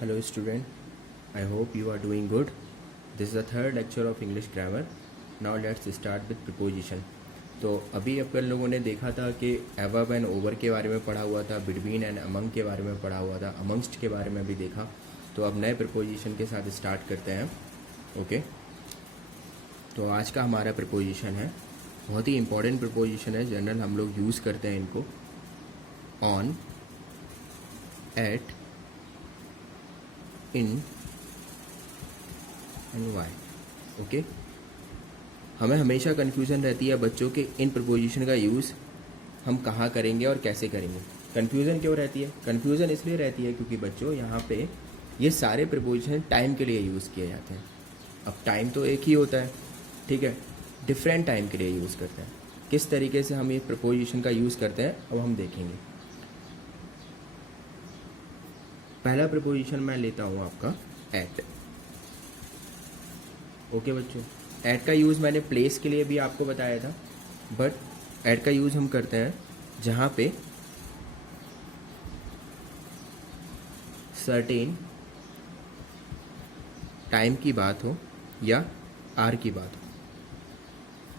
Hello student, I hope you are doing good. This is the third lecture of English grammar. Now let's start with preposition. तो अभी अपन लोगों ने देखा था कि above एंड ओवर के बारे में पढ़ा हुआ था, बिटवीन एंड अमंग के बारे में पढ़ा हुआ था, अमंगस्ट के बारे में भी देखा. तो अब नए प्रपोजिशन के साथ स्टार्ट करते हैं. ओके, तो आज का हमारा प्रपोजिशन है, बहुत ही इंपॉर्टेंट प्रपोजिशन है, जनरल हम लोग यूज़ करते हैं इनको. On, at, in and by. Okay, हमें हमेशा कन्फ्यूज़न रहती है बच्चों के इन प्रपोजिशन का यूज़ हम कहाँ करेंगे और कैसे करेंगे. कन्फ्यूज़न क्यों रहती है? कन्फ्यूज़न इसलिए रहती है क्योंकि बच्चों यहाँ पे ये सारे प्रपोजिशन टाइम के लिए यूज़ किए जाते हैं. अब टाइम तो एक ही होता है, ठीक है, डिफरेंट टाइम के लिए यूज़ करते हैं. किस तरीके से हम ये प्रपोजिशन का यूज़ करते हैं अब हम देखेंगे. पहला प्रपोजिशन मैं लेता हूँ आपका एट. ओके बच्चों, एट का यूज़ मैंने प्लेस के लिए भी आपको बताया था, बट एट का यूज़ हम करते हैं जहाँ पे सर्टेन टाइम की बात हो या आर की बात हो.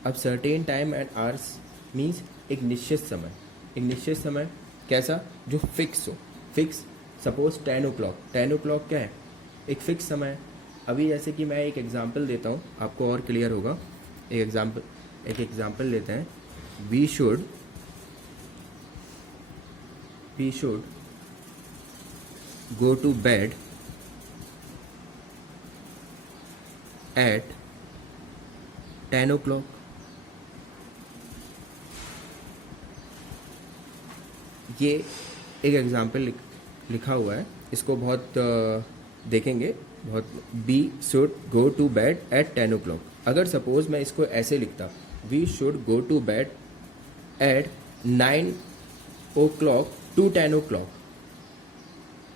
अब certain time and hours means एक निश्चित समय. एक निश्चित समय कैसा? जो फिक्स हो. Fix, suppose 10 o'clock. 10 o'clock क्या है? एक फिक्स समय है. अभी जैसे कि मैं एक एग्जांपल देता हूँ, आपको और क्लियर होगा. एक एग्जांपल लेते हैं. We should go to bed at 10 o'clock. ये एक एग्जांपल लिखा हुआ है, इसको बहुत देखेंगे बहुत. We should go to bed at 10 o'clock. अगर सपोज मैं इसको ऐसे लिखता, we should go to bed at 9 o'clock to 10 o'clock,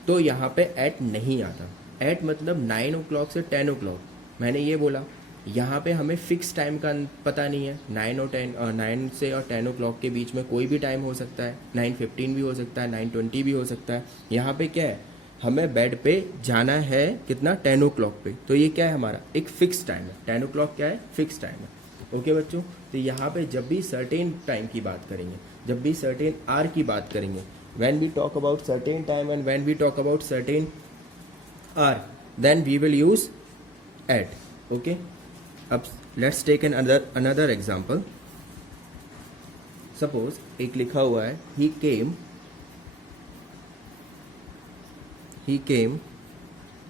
तो यहाँ पे एट नहीं आता. एट मतलब 9 o'clock से 10 o'clock. मैंने ये बोला, यहाँ पे हमें फिक्स टाइम का पता नहीं है. 9 से और 10 o'clock के बीच में कोई भी टाइम हो सकता है. 9:15 भी हो सकता है, 9:20 भी हो सकता है. यहाँ पे क्या है, हमें बेड पे जाना है कितना? 10 o'clock पे. तो ये क्या है, हमारा एक फिक्स टाइम है. 10 o'clock क्या है? फिक्स टाइम है. ओके बच्चों, तो यहाँ पे जब भी सर्टेन टाइम की बात करेंगे, जब भी सर्टेन आर की बात करेंगे, when we talk about certain time and when we talk about certain R, then we will use at. Okay, अब let's take an another example. Suppose एक लिखा हुआ है, ही केम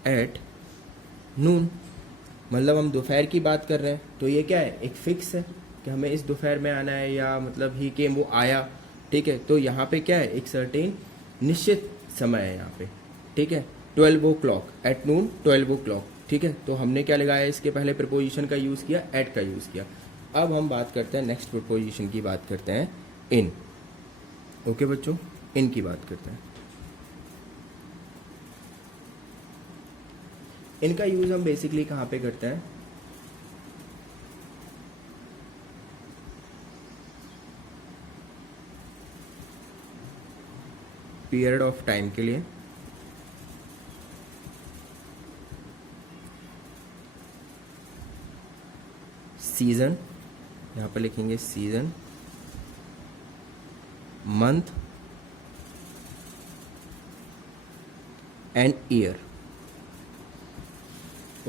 एट नून. मतलब हम दोपहर की बात कर रहे हैं, तो ये क्या है, एक फिक्स है कि हमें इस दोपहर में आना है, या मतलब ही केम, वो आया. ठीक है, तो यहाँ पे क्या है, एक सर्टेन निश्चित समय है यहाँ पे. ठीक है, 12 o'clock एट नून, 12 o'clock. ठीक है, तो हमने क्या लगाया, इसके पहले प्रपोजिशन का यूज़ किया, एट का यूज़ किया. अब हम बात करते हैं नेक्स्ट प्रपोजिशन की, बात करते हैं इन. ओके बच्चों, इन की बात करते हैं. इनका यूज़ हम बेसिकली कहाँ पे करते हैं? पीरियड ऑफ टाइम के लिए, सीजन, यहाँ पर लिखेंगे season, month and year.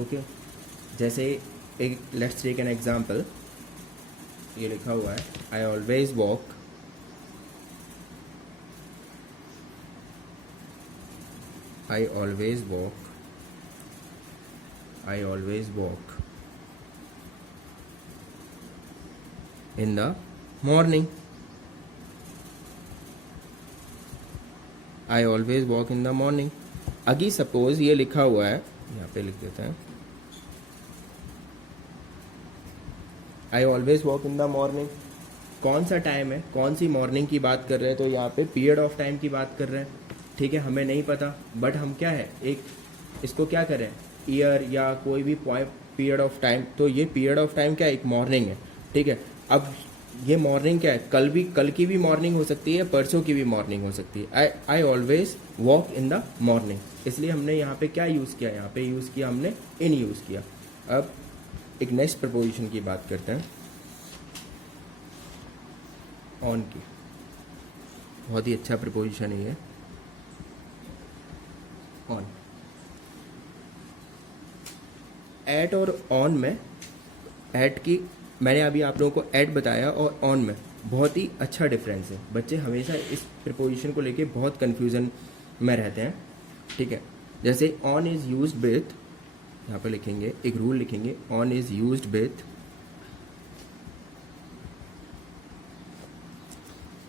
Okay, जैसे एक लेट्स टेक एन एग्जांपल. ये लिखा हुआ है, I always walk in the morning. I always walk in the morning. अगी सपोज ये लिखा हुआ है, यहाँ पे लिख देते हैं, I always walk in the morning. कौन सा टाइम है, कौन सी मॉर्निंग की बात कर रहे हैं? तो यहाँ पे पीरियड ऑफ टाइम की बात कर रहे हैं. ठीक है, हमें नहीं पता, बट हम क्या है, एक इसको क्या करें, ईयर या कोई भी पीरियड ऑफ टाइम. तो ये पीरियड ऑफ टाइम क्या है, एक मॉर्निंग है. ठीक है, अब ये मॉर्निंग क्या है, कल की भी मॉर्निंग हो सकती है, परसों की भी मॉर्निंग हो सकती है। I always walk in the morning, इसलिए हमने यहाँ पे क्या यूज़ किया, यहाँ पे यूज़ किया हमने इन यूज़ किया। अब एक नेक्स्ट प्रपोजिशन की बात करते हैं, ऑन की। बहुत ही अच्छा प्रपोजिशन है ये, ऑन। एट और ऑन में, एट की मैंने अभी आप लोगों को एट बताया, और ऑन में बहुत ही अच्छा डिफरेंस है। बच्चे हमेशा इस प्रपोजिशन को लेके बहुत कन्फ्यूज़न में रहते हैं, ठीक है। जैसे ऑन इज़ यूज्ड विथ, यहाँ पर लिखेंगे एक रूल लिखेंगे, on is used with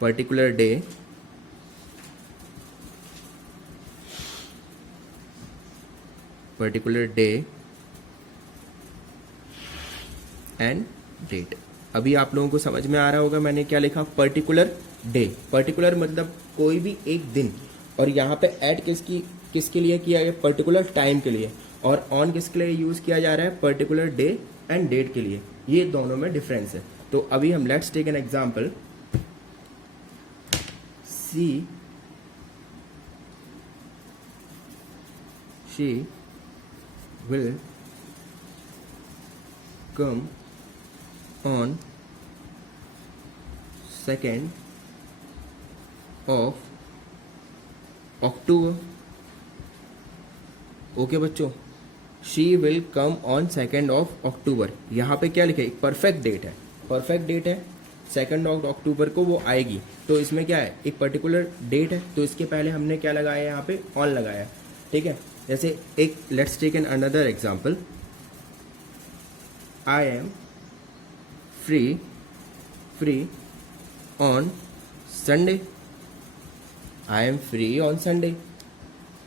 particular day and date. अभी आप लोगों को समझ में आ रहा होगा मैंने क्या लिखा, पर्टिकुलर डे। पर्टिकुलर मतलब कोई भी एक दिन, और यहाँ पे ऐड किसके लिए किया है, पर्टिकुलर टाइम के लिए। और ऑन किसके लिए यूज किया जा रहा है, पर्टिकुलर डे एंड डेट के लिए। ये दोनों में डिफरेंस है। तो अभी हम let's take an example, she will come on 2nd of October। Okay बच्चों, she will come on 2nd of October। यहाँ पे क्या लिखा है, एक परफेक्ट डेट है, परफेक्ट डेट है, 2nd of October को वो आएगी। तो इसमें क्या है, एक पर्टिकुलर डेट है, तो इसके पहले हमने क्या लगाया, यहाँ पे ऑन लगाया, ठीक है। जैसे एक let's take an another example, I am free on Sunday. I am free on Sunday,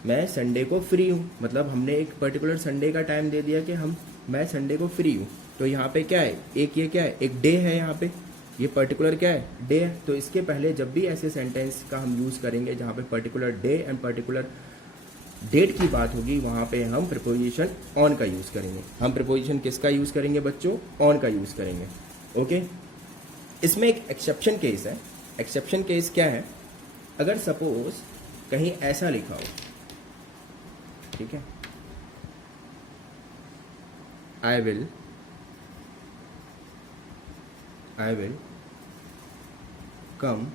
मैं संडे को फ्री हूँ। मतलब हमने एक पर्टिकुलर संडे का टाइम दे दिया कि मैं संडे को फ्री हूँ। तो यहाँ पे क्या है, एक ये क्या है, एक डे है, यहाँ पे ये पर्टिकुलर क्या है, डे है। तो इसके पहले जब भी ऐसे सेंटेंस का हम यूज़ करेंगे जहाँ पे particular day and particular date की बात होगी, वहाँ पे हम प्रीपोजिशन ऑन का यूज़ करेंगे। हम प्रीपोजिशन किसका यूज़ करेंगे बच्चों, ऑन का यूज़ करेंगे, ओके। इसमें एक एक्सेप्शन केस है। एक्सेप्शन केस क्या है, अगर सपोज कहीं ऐसा लिखा हो, ठीक है, आई विल कम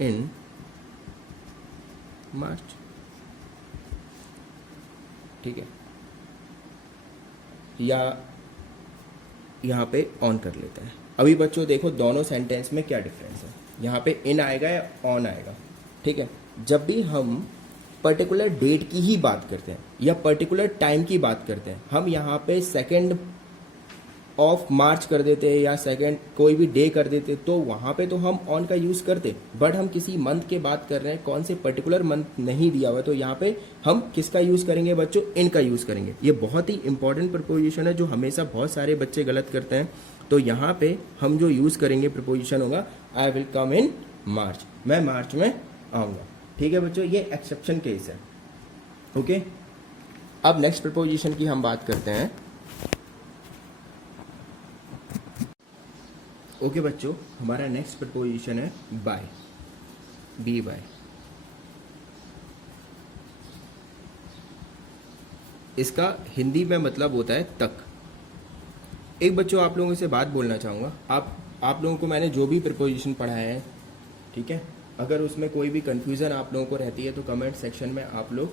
इन मार्च, ठीक है, या यहाँ पे ऑन कर लेते हैं। अभी बच्चों देखो दोनों सेंटेंस में क्या डिफरेंस है, यहाँ पे इन आएगा या ऑन आएगा, ठीक है। जब भी हम पर्टिकुलर डेट की ही बात करते हैं या पर्टिकुलर टाइम की बात करते हैं, हम यहाँ पे 2nd ऑफ मार्च कर देते या सेकंड कोई भी डे कर देते, तो वहाँ पे तो हम ऑन का यूज़ करते। बट हम किसी मंथ की बात कर रहे हैं, कौन से पर्टिकुलर मंथ नहीं दिया हुआ, तो यहाँ पे हम किसका यूज़ करेंगे बच्चों, इन का यूज़ करेंगे। ये बहुत ही इंपॉर्टेंट प्रपोजिशन है जो हमेशा बहुत सारे बच्चे गलत करते हैं। तो यहाँ पे हम जो यूज़ करेंगे प्रपोजिशन होगा, आई विल कम इन मार्च, मैं मार्च में आऊँगा, ठीक है बच्चों। ये एक्सेप्शन केस है, ओके। अब नेक्स्ट प्रपोजिशन की हम बात करते हैं। ओके बच्चों, हमारा नेक्स्ट प्रपोजिशन है बाय, बी बाय। इसका हिंदी में मतलब होता है तक। एक बच्चों आप लोगों से बात बोलना चाहूँगा, आप लोगों को मैंने जो भी प्रपोजिशन पढ़ाया है, ठीक है, अगर उसमें कोई भी कन्फ्यूज़न आप लोगों को रहती है तो कमेंट सेक्शन में आप लोग,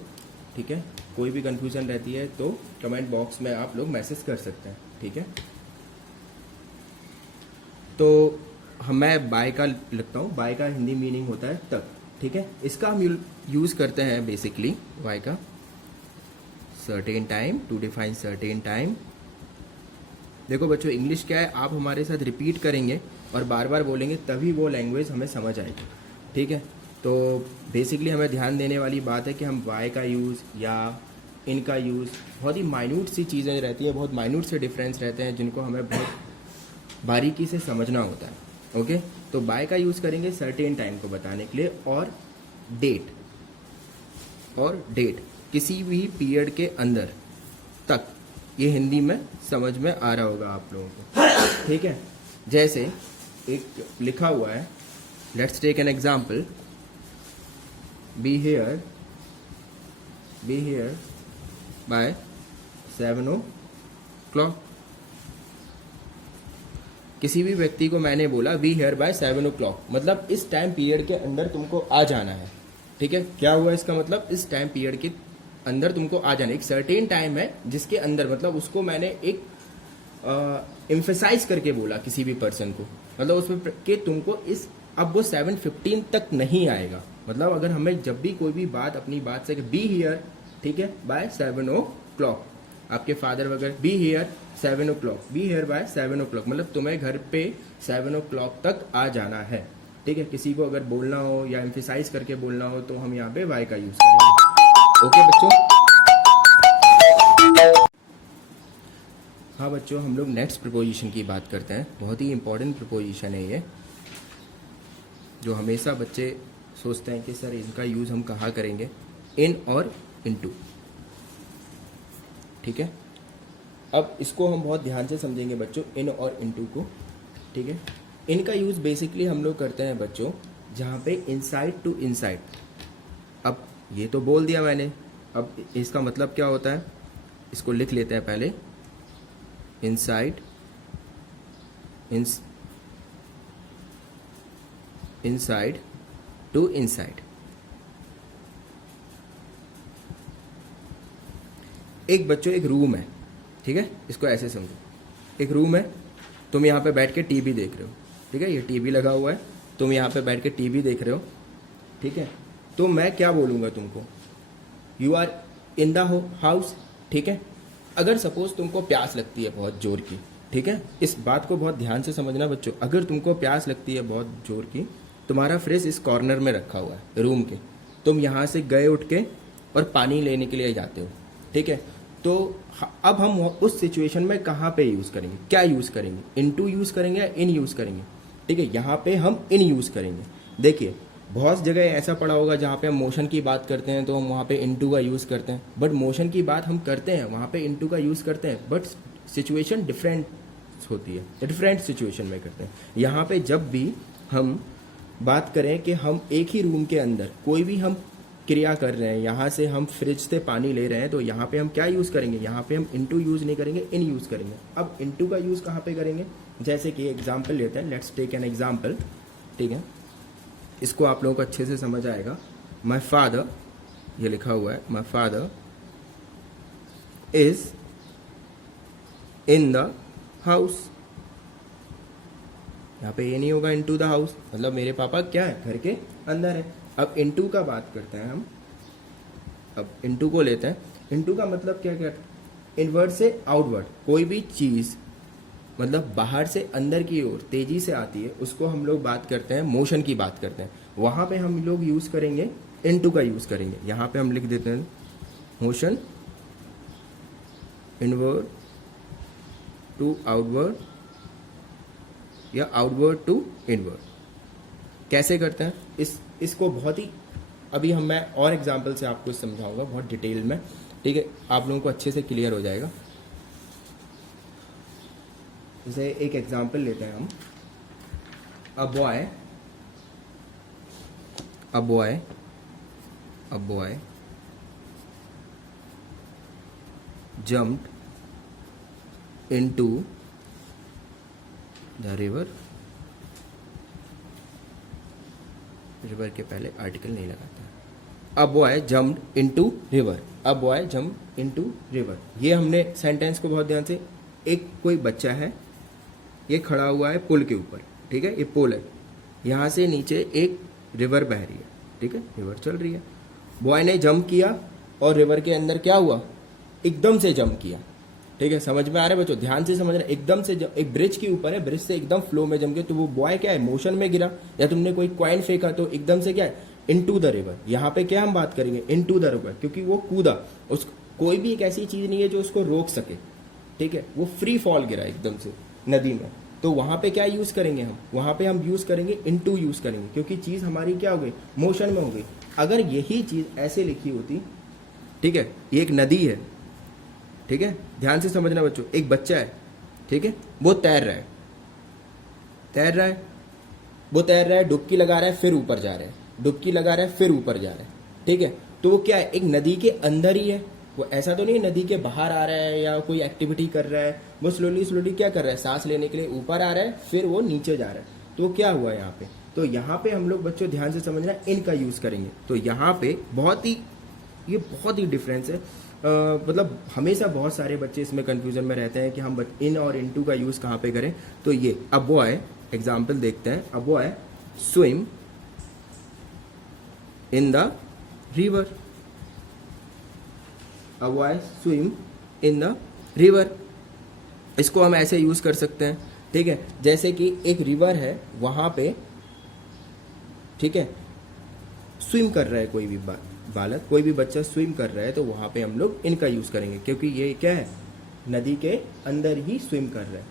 ठीक है, कोई भी कन्फ्यूज़न रहती है तो कमेंट बॉक्स में आप लोग मैसेज कर सकते हैं, ठीक है। तो मैं बाय का लिखता हूँ, बाय का हिंदी मीनिंग होता है तक, ठीक है। इसका हम यूज़ करते हैं बेसिकली बाय का certain time, to define certain time. देखो बच्चों, इंग्लिश क्या है, आप हमारे साथ रिपीट करेंगे और बार बार बोलेंगे तभी वो लैंग्वेज हमें समझ आएगी, ठीक है। तो बेसिकली हमें ध्यान देने वाली बात है कि हम बाय का यूज़ या इनका यूज़, बहुत ही माइन्यूट सी चीज़ें रहती हैं, बहुत माइन्यूट से डिफरेंस रहते हैं जिनको हमें बहुत बारीकी से समझना होता है, ओके। तो बाय का यूज़ करेंगे सर्टेन टाइम को बताने के लिए, और डेट किसी भी पीरियड के अंदर तक, ये हिंदी में समझ में आ रहा होगा आप लोगों को, ठीक है। जैसे एक लिखा हुआ है, let's take an example, be here by 7 o'clock। किसी भी व्यक्ति को मैंने बोला बी हेयर बाय 7 o'clock, मतलब इस टाइम पीरियड के अंदर तुमको आ जाना है। ठीक है, क्या हुआ इसका मतलब, इस टाइम पीरियड के अंदर तुमको आ जाना है। एक सर्टेन टाइम है जिसके अंदर, मतलब उसको मैंने एक एम्फेसाइज करके बोला किसी भी पर्सन को, मतलब उसमें कि तुमको इस, अब वो 7:15 तक नहीं आएगा। मतलब अगर हमें जब भी कोई भी बात अपनी बात से बी हियर, ठीक है, बाय 7 o'clock, आपके फादर वगैरह be here 7 o'clock, be here bye 7 o'clock, मतलब तुम्हें घर पे 7 o'clock तक आ जाना है। ठीक है, किसी को अगर बोलना हो या एम्फेसाइज करके बोलना हो तो हम यहाँ पे वाई का यूज करेंगे। ओके बच्चों। हाँ बच्चों, हम लोग नेक्स्ट प्रीपोजिशन की बात करते हैं। बहुत ही इंपॉर्टेंट प्रीपोजिशन है ये, जो हमेशा बच्चे सोचते हैं कि सर इनका यूज़ हम कहाँ करेंगे, इन और इनटू। ठीक है, अब इसको हम बहुत ध्यान से समझेंगे बच्चों, इन और इनटू को। ठीक है, इनका यूज़ बेसिकली हम लोग करते हैं बच्चों जहाँ पे इनसाइड टू इनसाइड। अब ये तो बोल दिया मैंने, अब इसका मतलब क्या होता है, इसको लिख लेते हैं पहले। Inside, inside to inside. एक बच्चों एक रूम है, ठीक है, इसको ऐसे समझो, एक रूम है, तुम यहाँ पे बैठ के टीवी देख रहे हो। ठीक है, ये टीवी लगा हुआ है, तुम यहाँ पे बैठ के टीवी देख रहे हो। ठीक है, तो मैं क्या बोलूँगा तुमको, you are in the house. ठीक है, अगर सपोज तुमको प्यास लगती है बहुत जोर की, ठीक है, इस बात को बहुत ध्यान से समझना बच्चों, अगर तुमको प्यास लगती है बहुत जोर की, तुम्हारा फ्रिज इस कॉर्नर में रखा हुआ है रूम के, तुम यहाँ से गए उठ के और पानी लेने के लिए जाते हो। ठीक है, तो अब हम उस सिचुएशन में कहाँ पे यूज़ करेंगे, क्या यूज़ करेंगे, इनटू यूज़ करेंगे या इन यूज़ करेंगे। ठीक है, यहाँ पे हम इन यूज़ करेंगे। देखिए बहुत जगह ऐसा पड़ा होगा जहाँ पे हम मोशन की बात करते हैं तो हम वहाँ पे इनटू का यूज़ करते हैं, बट मोशन की बात हम करते हैं वहाँ पे इनटू का यूज़ करते हैं, बट सिचुएशन डिफरेंट होती है, डिफरेंट सिचुएशन में करते हैं। यहाँ पे जब भी हम बात करें कि हम एक ही रूम के अंदर कोई भी हम क्रिया कर रहे हैं, यहाँ से हम फ्रिज से पानी ले रहे हैं, तो यहाँ पे हम क्या यूज़ करेंगे, यहाँ पे हम इनटू यूज़ नहीं करेंगे, इन यूज़ करेंगे। अब इनटू का यूज़ कहाँ पे करेंगे, जैसे कि एग्जाम्पल लेते हैं, लेट्स टेक एन एग्जाम्पल। ठीक है, इसको आप लोगों को अच्छे से समझ आएगा। माई फादर, ये लिखा हुआ है, my father is in the house. यहाँ पे ये नहीं होगा इनटू द हाउस, मतलब मेरे पापा क्या है, घर के अंदर है। अब इनटू का बात करते हैं हम, अब इनटू को लेते हैं। इनटू का मतलब क्या क्या, इनवर्ड से आउटवर्ड, कोई भी चीज़ मतलब बाहर से अंदर की ओर तेजी से आती है, उसको हम लोग बात करते हैं, मोशन की बात करते हैं। वहाँ पे हम लोग यूज़ करेंगे इनटू का यूज़ करेंगे। यहाँ पे हम लिख देते हैं मोशन इनवर्ड टू आउटवर्ड या आउटवर्ड टू इनवर्ड। कैसे करते हैं इसको बहुत ही अभी मैं और एग्जाम्पल से आपको समझाऊंगा बहुत डिटेल में। ठीक है, आप लोगों को अच्छे से क्लियर हो जाएगा। जैसे एक एग्जाम्पल लेते हैं हम, a boy jumped into the river। River के पहले आर्टिकल नहीं लगाता। A boy jumped into river, a boy jumped into river. ये हमने सेंटेंस को बहुत ध्यान से, एक कोई बच्चा है, ये खड़ा हुआ है पुल के ऊपर। ठीक है, ये पुल है, यहाँ से नीचे एक रिवर बह रही है। ठीक है, रिवर चल रही है, बॉय ने जंप किया और रिवर के अंदर क्या हुआ, एकदम से जंप किया। ठीक है, समझ में आ रहा है बच्चों, ध्यान से समझना। एकदम से एक ब्रिज के ऊपर है, ब्रिज से एकदम फ्लो में जम गया, तो वो बॉय क्या है, मोशन में गिरा। या तुमने कोई कॉइन फेंका तो एकदम से क्या है, इनटू द रिवर। यहाँ पे क्या हम बात करेंगे, इनटू द रिवर, क्योंकि वो कूदा, उस कोई भी एक ऐसी चीज नहीं है जो उसको रोक सके। ठीक है, वो फ्री फॉल गिरा एकदम से नदी में, तो वहां पे क्या यूज करेंगे हम, वहां पे हम यूज करेंगे इनटू यूज करेंगे, क्योंकि चीज हमारी क्या हो गई, मोशन में हो गई। अगर यही चीज ऐसे लिखी होती, ठीक है, ये एक नदी है, ठीक है, ध्यान से समझना बच्चों, एक बच्चा है, ठीक है, वो तैर रहा है, तैर रहा है, वो तैर रहा है, डुबकी लगा रहा है, फिर ऊपर जा रहा है, डुबकी लगा रहा है, फिर ऊपर जा रहा है, ठीक है। तो वो क्या है, एक नदी के अंदर ही है, वो ऐसा तो नहीं नदी के बाहर आ रहा है या कोई एक्टिविटी कर रहा है, वो स्लोली स्लोली क्या कर रहा है, सांस लेने के लिए ऊपर आ रहा है, फिर वो नीचे जा रहा है। तो क्या हुआ यहाँ पे, तो यहाँ पे हम लोग बच्चों ध्यान से समझना, इनका यूज करेंगे। तो यहाँ पे ये बहुत ही डिफरेंस है। मतलब हमेशा बहुत सारे बच्चे इसमें कंफ्यूजन में रहते हैं कि हम इन और इनटू का यूज कहाँ पे करें। तो ये अब वो आए, एग्जाम्पल देखते हैं। अब वो आए स्विम इन द रिवर, अब वो आए स्विम इन द रिवर। इसको हम ऐसे यूज कर सकते हैं, ठीक है। जैसे कि एक रिवर है, वहां पे ठीक है स्विम कर रहा है कोई भी बालक, कोई भी बच्चा स्विम कर रहा है, तो वहां पे हम लोग इनका यूज करेंगे, क्योंकि ये क्या है, नदी के अंदर ही स्विम कर रहा है,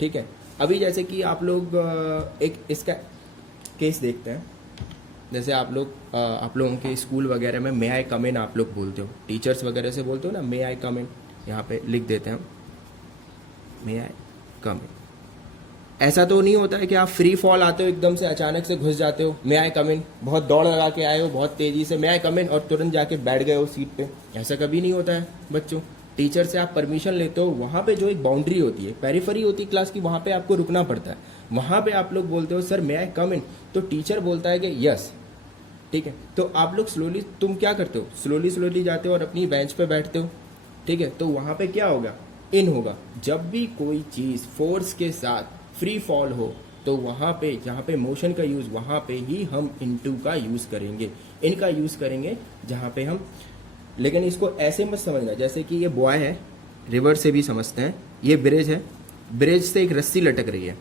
ठीक है। अभी जैसे कि आप लोग एक इसका केस देखते हैं। जैसे आप लोगों के स्कूल वगैरह में मे आई कम इन आप लोग बोलते हो, टीचर्स वगैरह से बोलते हो ना, मे आई कम इन। यहाँ पे लिख देते हैं हम, मे आई कम इन। ऐसा तो नहीं होता है कि आप फ्री फॉल आते हो, एकदम से अचानक से घुस जाते हो, मे आई कम इन, बहुत दौड़ लगा के आए हो, बहुत तेजी से मे आई कम इन, और तुरंत जाके बैठ गए हो सीट पे। ऐसा कभी नहीं होता है बच्चों। टीचर से आप परमिशन लेते हो, वहां पे जो एक बाउंड्री होती है, पेरिफेरी होती है क्लास की, वहां पे आपको रुकना पड़ता है। वहां पे आप लोग बोलते हो सर मे आई कम इन, तो टीचर बोलता है कि यस, ठीक है। तो आप लोग तुम क्या करते हो, स्लोली स्लोली जाते हो और अपनी बेंच पे बैठते हो, ठीक है। तो वहां पे क्या होगा, इन होगा। जब भी कोई चीज फोर्स के साथ फ्री फॉल हो, तो वहां पे जहां पे मोशन का यूज, वहां पे ही हम इनटू का यूज करेंगे, इनका यूज करेंगे जहां पे हम। लेकिन इसको ऐसे मत समझना, जैसे कि ये बॉय है, रिवर से भी समझते हैं, ये ब्रिज है, ब्रिज से एक रस्सी लटक रही है,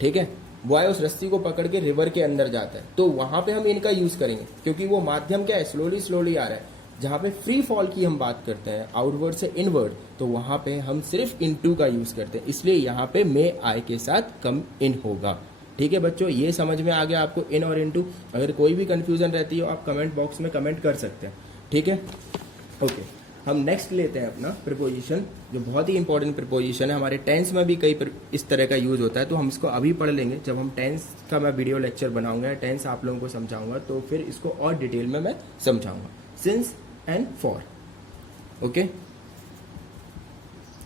ठीक है। बॉय उस रस्सी को पकड़ के रिवर के अंदर जाता है, तो वहां पे हम इनका यूज करेंगे, क्योंकि वो माध्यम क्या है, स्लोली स्लोली आ रहा है। जहां पे फ्री फॉल की हम बात करते हैं, आउटवर्ड से इनवर्ड, तो वहां पे हम सिर्फ इनटू का यूज करते हैं। इसलिए यहाँ पे मे आई के साथ कम इन होगा, ठीक है बच्चों। ये समझ में आ गया आपको, इन और इनटू। अगर कोई भी कंफ्यूजन रहती हो, आप कमेंट बॉक्स में कमेंट कर सकते हैं, ठीक है। ओके, हम नेक्स्ट लेते हैं अपना प्रिपोजिशन, जो बहुत ही इंपॉर्टेंट प्रिपोजिशन है। हमारे टेंस में भी कई इस तरह का यूज होता है, तो हम इसको अभी पढ़ लेंगे। जब हम टेंस का मैं वीडियो लेक्चर बनाऊंगा, टेंस आप लोगों को समझाऊंगा, तो फिर इसको और डिटेल में मैं समझाऊंगा। Since and for, okay.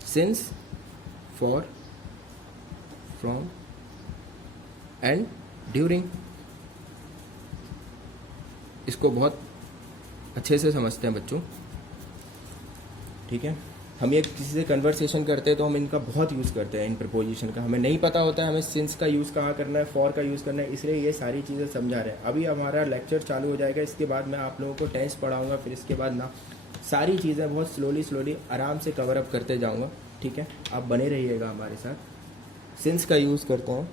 Since, for, from and during, इसको बहुत अच्छे से समझते हैं बच्चों, ठीक है। हम ये किसी से कन्वर्सेशन करते हैं तो हम इनका बहुत यूज़ करते हैं, इन प्रपोजिशन का। हमें नहीं पता होता है हमें सिंस का यूज़ कहाँ करना है, फॉर का यूज़ करना है, इसलिए ये सारी चीज़ें समझा रहे हैं। अभी हमारा लेक्चर चालू हो जाएगा, इसके बाद मैं आप लोगों को टेंस पढ़ाऊंगा, फिर इसके बाद ना सारी चीज़ें बहुत स्लोली आराम से कवर अप करते जाऊँगा, ठीक है। आप बने रहिएगा हमारे साथ। सिंस का यूज़ करते हैं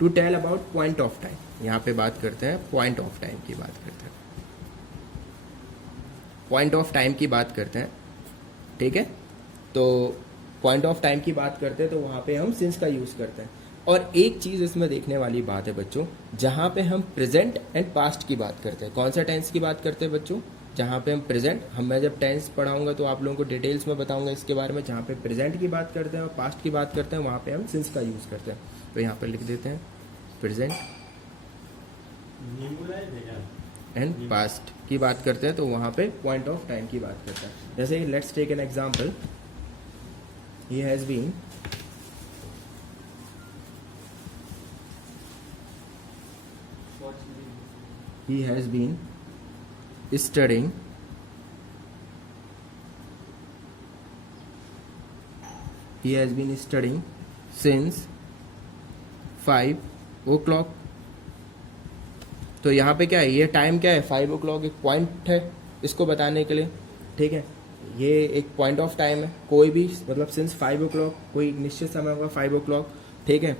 to tell about point of time. यहाँ पे बात करते हैं पॉइंट ऑफ टाइम की बात करते हैं, पॉइंट ऑफ टाइम की बात करते हैं, ठीक है। तो पॉइंट ऑफ टाइम की बात करते हैं तो वहाँ पे हम सिंस का यूज़ करते हैं। और एक चीज़ इसमें देखने वाली बात है बच्चों, जहाँ पे हम प्रेजेंट एंड पास्ट की बात करते हैं। कौन सा टेंस की बात करते हैं बच्चों, जहाँ पे हम प्रेजेंट, मैं जब टेंस पढ़ाऊंगा तो आप लोगों को डिटेल्स में बताऊंगा इसके बारे में। जहाँ पे प्रेजेंट की बात करते हैं और पास्ट की बात करते हैं, वहाँ पे हम सिंस का यूज़ करते हैं। तो यहाँ पर लिख देते हैं प्रेजेंट एंड पास्ट की बात करते हैं, तो वहाँ पे पॉइंट ऑफ टाइम की बात करते हैं। जैसे let's take an example, he has been studying since 5 o'clock। तो यहाँ पे क्या है, ये टाइम क्या है, 5 o'clock एक पॉइंट है इसको बताने के लिए, ठीक है। ये एक पॉइंट ऑफ टाइम है, कोई भी मतलब सिंस 5 o'clock, कोई निश्चित समय होगा 5 o'clock, ठीक है।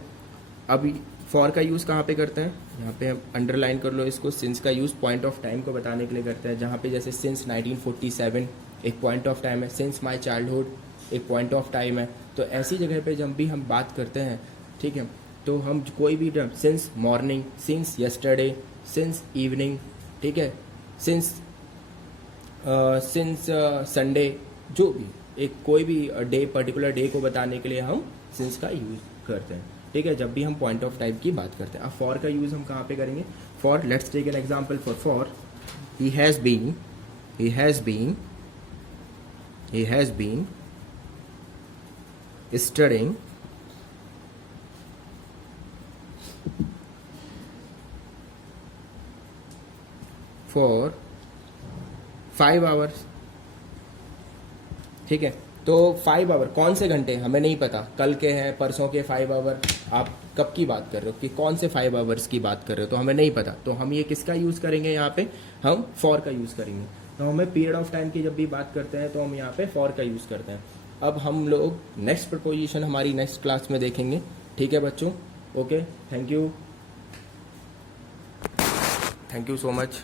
अभी फॉर का यूज़ कहाँ पे करते हैं, यहाँ पे अंडरलाइन कर लो इसको। सिंस का यूज़ पॉइंट ऑफ टाइम को बताने के लिए करते हैं, जहाँ पे जैसे सिंस 1947 एक पॉइंट ऑफ टाइम है, सिंस माय चाइल्डहुड एक पॉइंट ऑफ टाइम है। तो ऐसी जगह पे जब भी हम बात करते हैं, ठीक है, तो हम कोई भी term, since morning, since yesterday, since evening, ठीक है, सिंस संडे, जो भी एक कोई भी डे, पर्टिकुलर डे को बताने के लिए हम सिंस का यूज करते हैं, ठीक है, जब भी हम पॉइंट ऑफ टाइम की बात करते हैं। अब फॉर का यूज हम कहाँ पे करेंगे? For, let's take an example for he has been studying for 5 hours, ठीक है। तो 5 आवर कौन से घंटे हमें नहीं पता, कल के हैं, परसों के 5 आवर, आप कब की बात कर रहे हो कि कौन से 5 आवर्स की बात कर रहे हो, तो हमें नहीं पता। तो हम ये किसका यूज़ करेंगे यहाँ पे? हम फॉर का यूज़ करेंगे। तो हमें पीरियड ऑफ टाइम की जब भी बात करते हैं तो हम यहाँ पे फॉर का यूज़ करते हैं। अब हम लोग नेक्स्ट प्रपोजिशन हमारी नेक्स्ट क्लास में देखेंगे, ठीक है बच्चों? Okay, thank you so much.